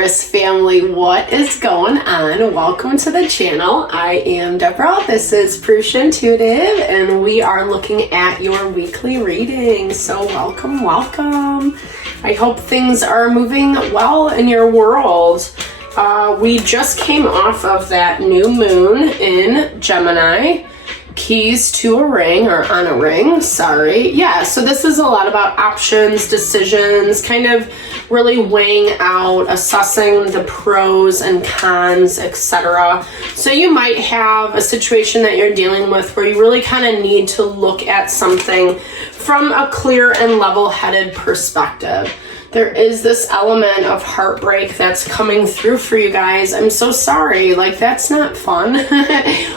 Taurus family, what is going on? Welcome to the channel. I am Deborah. This is Purusha Intuitive, and we are looking at your weekly reading. So welcome. I hope things are moving well in your world. We just came off of that new moon in Gemini. Keys to a ring, or on a ring, sorry. Yeah, so this is a lot about options, decisions, kind of really weighing out, assessing the pros and cons, etc. So you might have a situation that you're dealing with where you really kind of need to look at something from a clear and level-headed perspective. There is this element of heartbreak that's coming through for you guys. I'm so sorry. Like, that's not fun.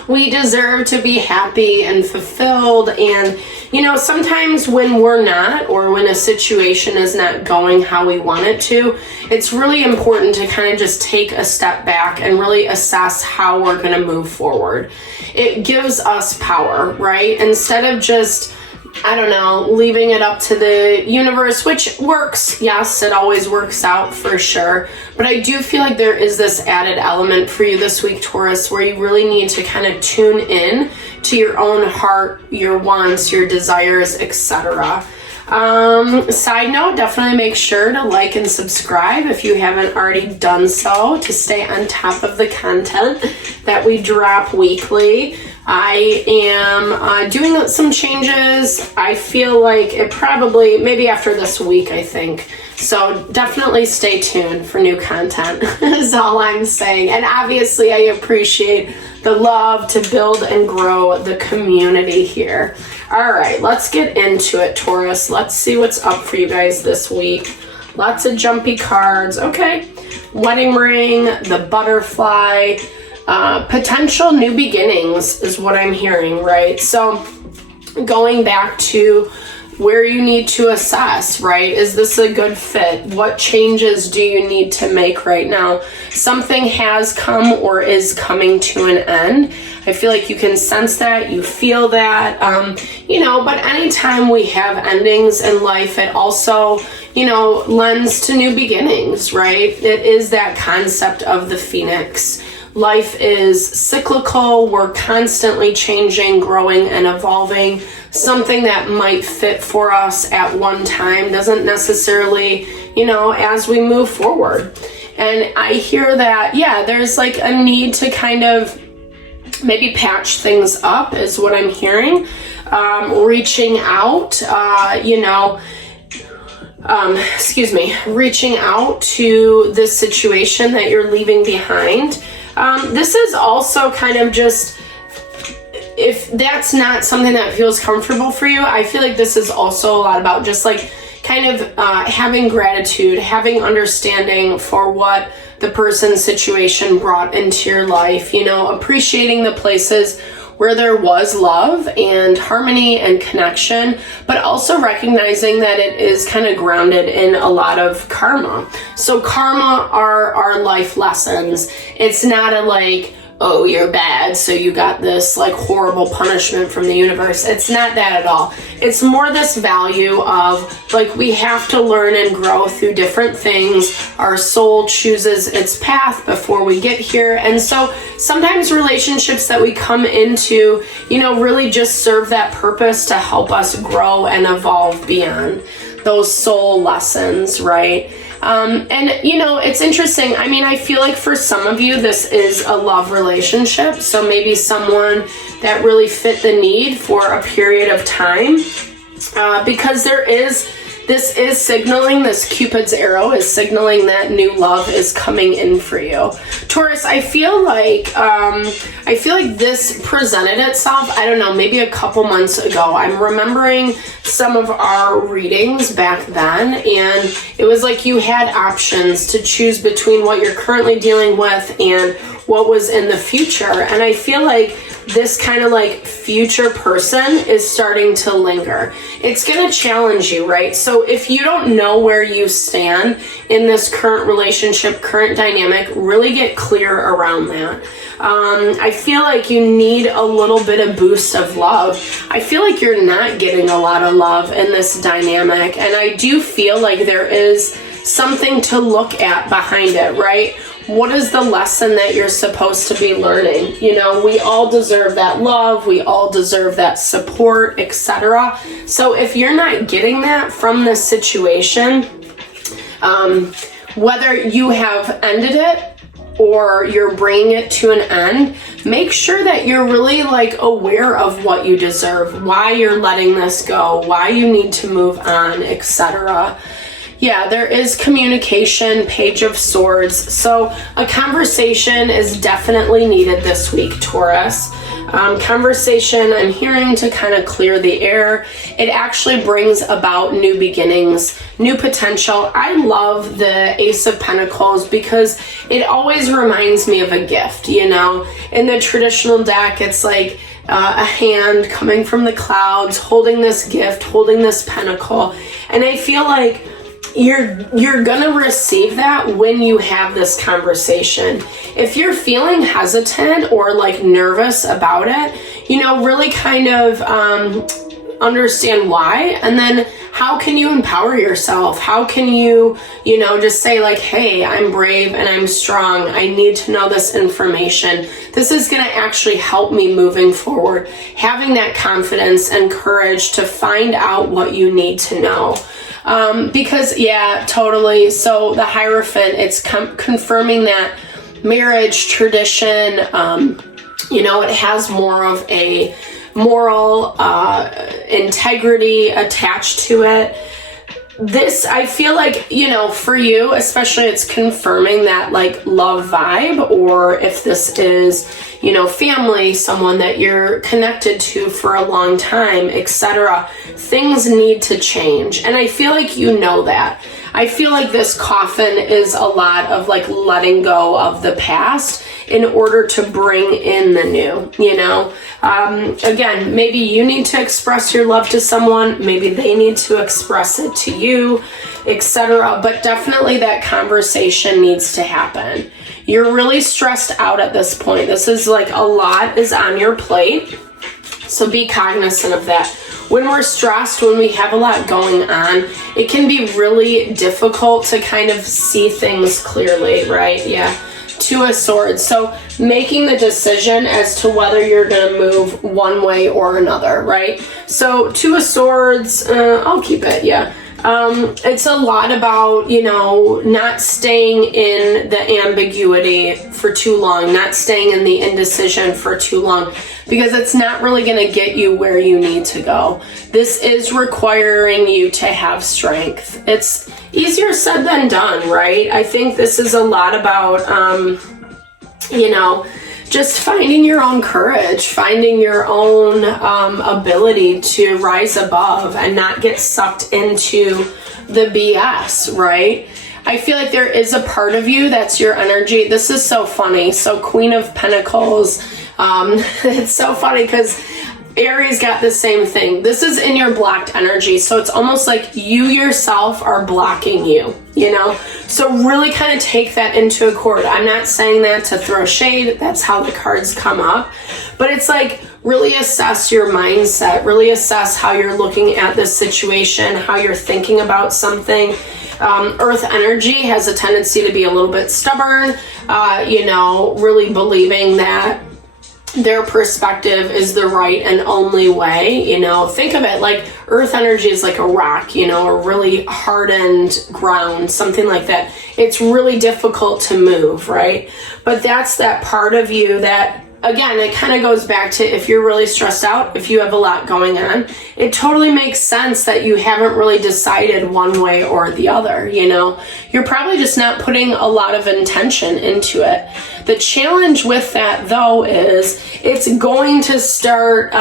We deserve to be happy and fulfilled. And, you know, sometimes when we're not, or when a situation is not going how we want it to, it's really important to kind of just take a step back and really assess how we're going to move forward. It gives us power, right? Instead of just, I don't know, leaving it up to the universe, which works. Yes, it always works out for sure. But I do feel like there is this added element for you this week, Taurus, where you really need to kind of tune in to your own heart, your wants, your desires, etc. Side note, definitely make sure to like and subscribe if you haven't already done so, to stay on top of the content that we drop weekly. I am doing some changes. I feel like it probably, maybe after this week, I think. So definitely stay tuned for new content is all I'm saying. And obviously I appreciate the love to build and grow the community here. All right, let's get into it, Taurus. Let's see what's up for you guys this week. Lots of jumpy cards. Okay, wedding ring, the butterfly, potential new beginnings is what I'm hearing, right? So going back to where you need to assess, right? Is this a good fit? What changes do you need to make right now? Something has come or is coming to an end. I feel like you can sense that, you feel that, but anytime we have endings in life, it also, lends to new beginnings, right? It is that concept of the phoenix. Life is cyclical. We're constantly changing, growing, and evolving. Something that might fit for us at one time doesn't necessarily, as we move forward. And I hear that, there's like a need to kind of maybe patch things up is what I'm hearing. Reaching out, reaching out to this situation that you're leaving behind. This is also kind of just, if that's not something that feels comfortable for you, I feel like this is also a lot about just like kind of having gratitude, having understanding for what the person's situation brought into your life, appreciating the places where there was love and harmony and connection, but also recognizing that it is kind of grounded in a lot of karma. So karma are our life lessons. It's not a like, oh, you're bad, so you got this like horrible punishment from the universe. It's not that at all. It's more this value of like, we have to learn and grow through different things. Our soul chooses its path before we get here. And so sometimes relationships that we come into, really just serve that purpose to help us grow and evolve beyond those soul lessons, right? It's interesting. I mean, I feel like for some of you, this is a love relationship. So maybe someone that really fit the need for a period of time, because this is signaling, this Cupid's arrow is signaling that new love is coming in for you. Taurus, I feel like this presented itself, I don't know, maybe a couple months ago. I'm remembering some of our readings back then, and it was like you had options to choose between what you're currently dealing with and what was in the future. And I feel like this kind of like future person is starting to linger. It's going to challenge you, right? So if you don't know where you stand in this current relationship, current dynamic, really get clear around that. I feel like you need a little bit of boost of love. I feel like you're not getting a lot of love in this dynamic. And I do feel like there is something to look at behind it, right? What is the lesson that you're supposed to be learning? You know, we all deserve that love. We all deserve that support, etc. So if you're not getting that from this situation, whether you have ended it or you're bringing it to an end, make sure that you're really like aware of what you deserve, why you're letting this go, why you need to move on, etc. Yeah, there is communication, Page of Swords. So a conversation is definitely needed this week, Taurus. Conversation, I'm hearing, to kind of clear the air. It actually brings about new beginnings, new potential. I love the Ace of Pentacles because it always reminds me of a gift, you know. In the traditional deck, it's like a hand coming from the clouds, holding this gift, holding this pentacle. And I feel like you're gonna receive that when you have this conversation. If you're feeling hesitant or like nervous about it, you know, really kind of understand why, and then how can you empower yourself? How can you, you know, just say like, hey, I'm brave and I'm strong. I need to know this information. This is going to actually help me moving forward. Having that confidence and courage to find out what you need to know. Because yeah, totally. So the Hierophant, it's confirming that marriage tradition, you know, it has more of a moral integrity attached to it. This, I feel like, you know, for you especially, it's confirming that like love vibe, or if this is, you know, family, someone that you're connected to for a long time, etc. Things need to change, and I feel like you know that. I feel like this coffin is a lot of like letting go of the past in order to bring in the new, you know. Again, maybe you need to express your love to someone, maybe they need to express it to you, etc. But definitely that conversation needs to happen. You're really stressed out at this point. This is like a lot is on your plate. So be cognizant of that. When we're stressed, when we have a lot going on, it can be really difficult to kind of see things clearly, right? Yeah. Two of Swords. So making the decision as to whether you're going to move one way or another, right? So Two of Swords, I'll keep it, yeah. It's a lot about, you know, not staying in the ambiguity for too long, not staying in the indecision for too long, because it's not really going to get you where you need to go. This is requiring you to have strength. It's easier said than done, right? I think this is a lot about, you know, just finding your own courage, finding your own ability to rise above and not get sucked into the BS, right? I feel like there is a part of you that's your energy. This is so funny. So Queen of Pentacles, it's so funny because Aries got the same thing. This is in your blocked energy. So it's almost like you yourself are blocking you, you know? So really kind of take that into accord. I'm not saying that to throw shade. That's how the cards come up. But it's like really assess your mindset, really assess how you're looking at this situation, how you're thinking about something. Earth energy has a tendency to be a little bit stubborn, you know, really believing that their perspective is the right and only way, you know. Think of it like earth energy is like a rock, you know, a really hardened ground, something like that. It's really difficult to move, right? But that's that part of you that, again, it kind of goes back to if you're really stressed out, if you have a lot going on, it totally makes sense that you haven't really decided one way or the other, you know. You're probably just not putting a lot of intention into it. The challenge with that, though, is it's going to start,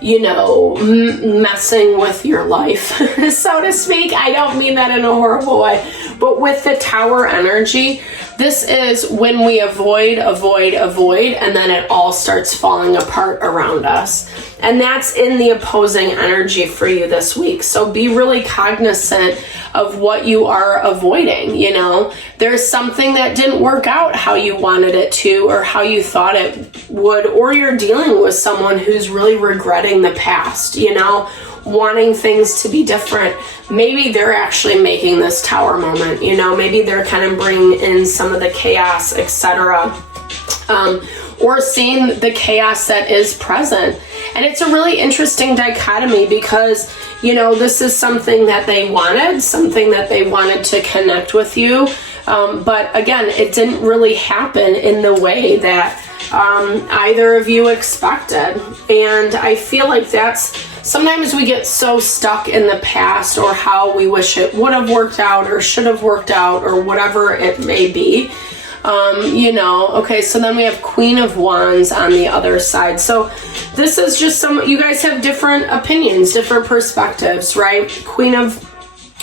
you know, messing with your life, so to speak. I don't mean that in a horrible way. But with the Tower energy, This is when we avoid, and then it all starts falling apart around us. And that's in the opposing energy for you this week. So be really cognizant of what you are avoiding. You know, there's something that didn't work out how you wanted it to, or how you thought it would, or you're dealing with someone who's really regretting the past, you know, wanting things to be different. Maybe they're actually making this tower moment, you know, maybe they're kind of bringing in some of the chaos, etc. Or seeing the chaos that is present. And it's a really interesting dichotomy because, you know, this is something that they wanted, to connect with you. But again, it didn't really happen in the way that either of you expected. And I feel like that's, sometimes we get so stuck in the past, or how we wish it would have worked out or should have worked out, or whatever it may be. You know, okay, so then we have Queen of Wands on the other side. So this is just you guys have different opinions, different perspectives, right? Queen of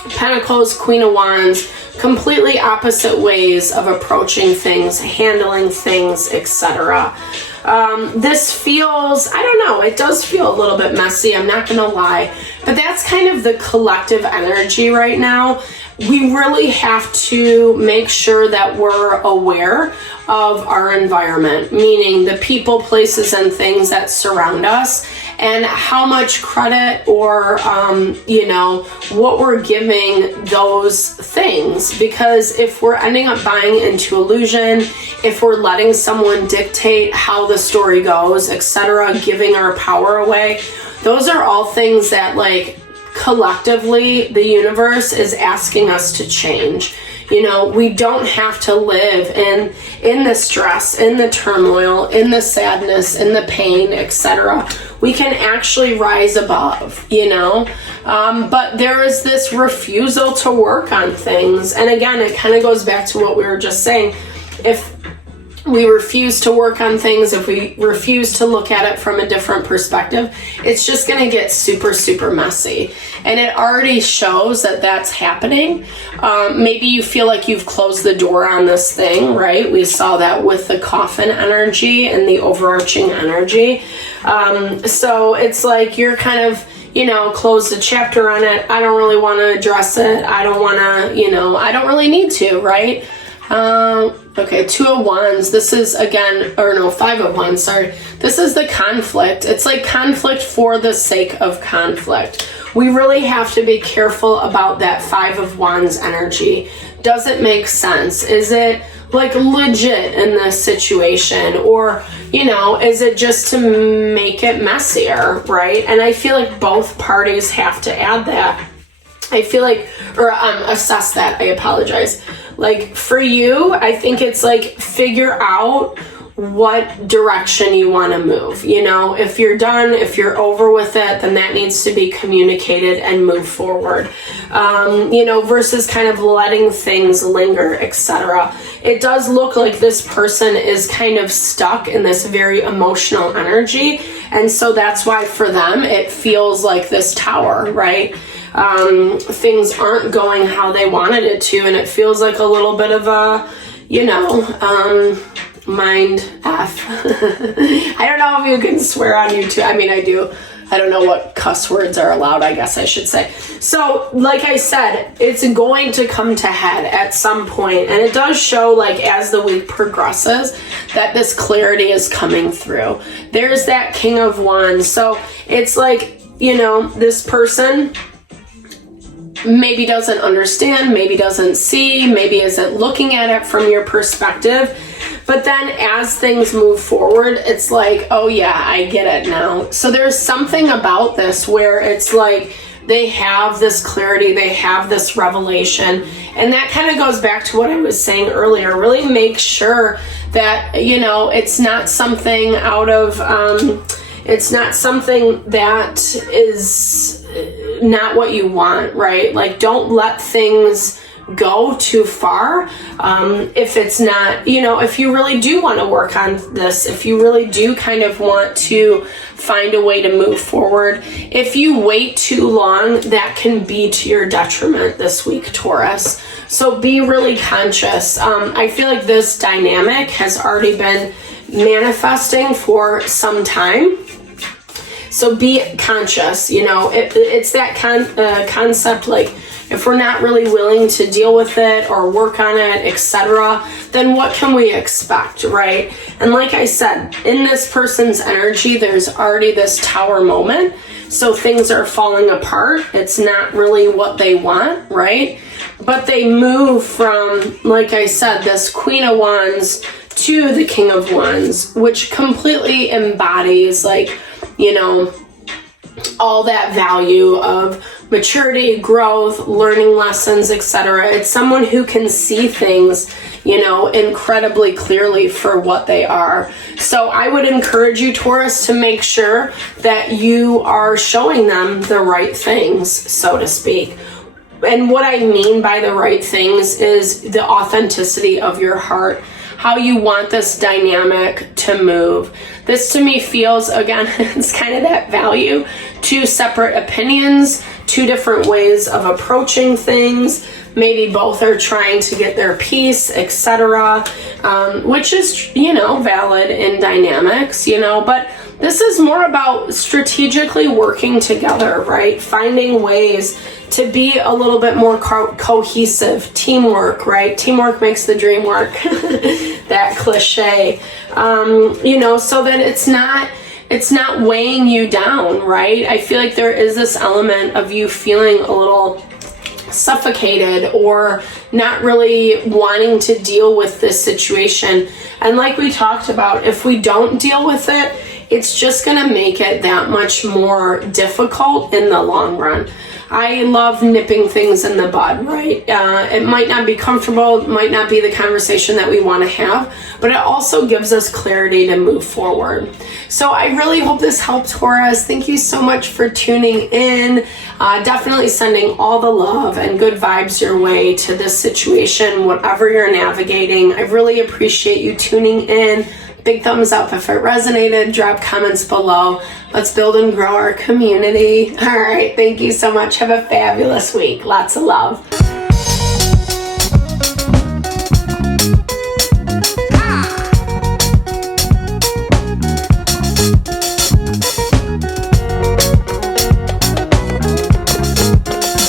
Pentacles, Queen of Wands, completely opposite ways of approaching things, handling things, etc. This feels, I don't know, it does feel a little bit messy, I'm not gonna lie, but that's kind of the collective energy right now. We really have to make sure that we're aware of our environment, meaning the people, places, and things that surround us, and how much credit or, you know, what we're giving those things. Because if we're ending up buying into illusion, if we're letting someone dictate how the story goes, etc., giving our power away, those are all things that, like, collectively the universe is asking us to change. You know, we don't have to live in the stress, in the turmoil, in the sadness, in the pain, etc. We can actually rise above, you know. But there is this refusal to work on things. And again, it kind of goes back to what we were just saying. If we refuse to work on things, if we refuse to look at it from a different perspective, it's just going to get super, super messy. And it already shows that that's happening. Maybe you feel like you've closed the door on this thing, right? We saw that with the coffin energy and the overarching energy. So it's like you're kind of, you know, closed a chapter on it. I don't really want to address it. I don't want to, you know, I don't really need to, right? Okay, 2 of Wands. This is again, or no, 5 of Wands, sorry. This is the conflict. It's like conflict for the sake of conflict. We really have to be careful about that 5 of Wands energy. Does it make sense? Is it like legit in this situation? Or, you know, is it just to make it messier, right? And I feel like both parties have to add that. I feel like, or assess that, I apologize. Like for you, I think it's like figure out what direction you want to move. You know, if you're done, if you're over with it, then that needs to be communicated and move forward. You know, versus kind of letting things linger, etc. It does look like this person is kind of stuck in this very emotional energy. And so that's why for them, it feels like this tower, right? Things aren't going how they wanted it to, and it feels like a little bit of a, you know, mind F. I don't know if you can swear on YouTube. I mean, I do. I don't know what cuss words are allowed, I guess I should say. So, like I said, it's going to come to head at some point, and it does show, like, as the week progresses, that this clarity is coming through. There's that King of Wands. So, it's like, you know, this person maybe doesn't understand, maybe doesn't see, maybe isn't looking at it from your perspective. But then as things move forward, it's like, oh yeah, I get it now. So there's something about this where it's like they have this clarity, they have this revelation. And that kind of goes back to what I was saying earlier. Really make sure that, you know, it's not something out of, it's not something that is not what you want, right? Like, don't let things go too far. If it's not, if you really do want to work on this, if you really do kind of want to find a way to move forward, if you wait too long, that can be to your detriment this week, Taurus. So be really conscious. I feel like this dynamic has already been manifesting for some time. So be conscious, it's that concept, like if we're not really willing to deal with it or work on it, etc., then what can we expect, right? And like I said, in this person's energy, there's already this tower moment. So things are falling apart. It's not really what they want, right? But they move from, like I said, this Queen of Wands to the King of Wands, which completely embodies all that value of maturity, growth, learning lessons, etc. It's someone who can see things, incredibly clearly for what they are. So I would encourage you, Taurus, to make sure that you are showing them the right things, so to speak. And what I mean by the right things is the authenticity of your heart, how you want this dynamic to move. This to me feels, again, it's kind of that value, two separate opinions, two different ways of approaching things. Maybe both are trying to get their peace, etc., which is, valid in dynamics, but this is more about strategically working together, right? Finding ways to be a little bit more cohesive, teamwork, right? Teamwork makes the dream work, that cliche, so that it's not weighing you down, right? I feel like there is this element of you feeling a little suffocated or not really wanting to deal with this situation. And like we talked about, if we don't deal with it, it's just going to make it that much more difficult in the long run. I love nipping things in the bud, right? It might not be comfortable, it might not be the conversation that we want to have, but it also gives us clarity to move forward. So I really hope this helped, Taurus. Thank you so much for tuning in. Definitely sending all the love and good vibes your way to this situation, whatever you're navigating. I really appreciate you tuning in. Big thumbs up if it resonated. Drop comments below. Let's build and grow our community. All right. Thank you so much. Have a fabulous week. Lots of love.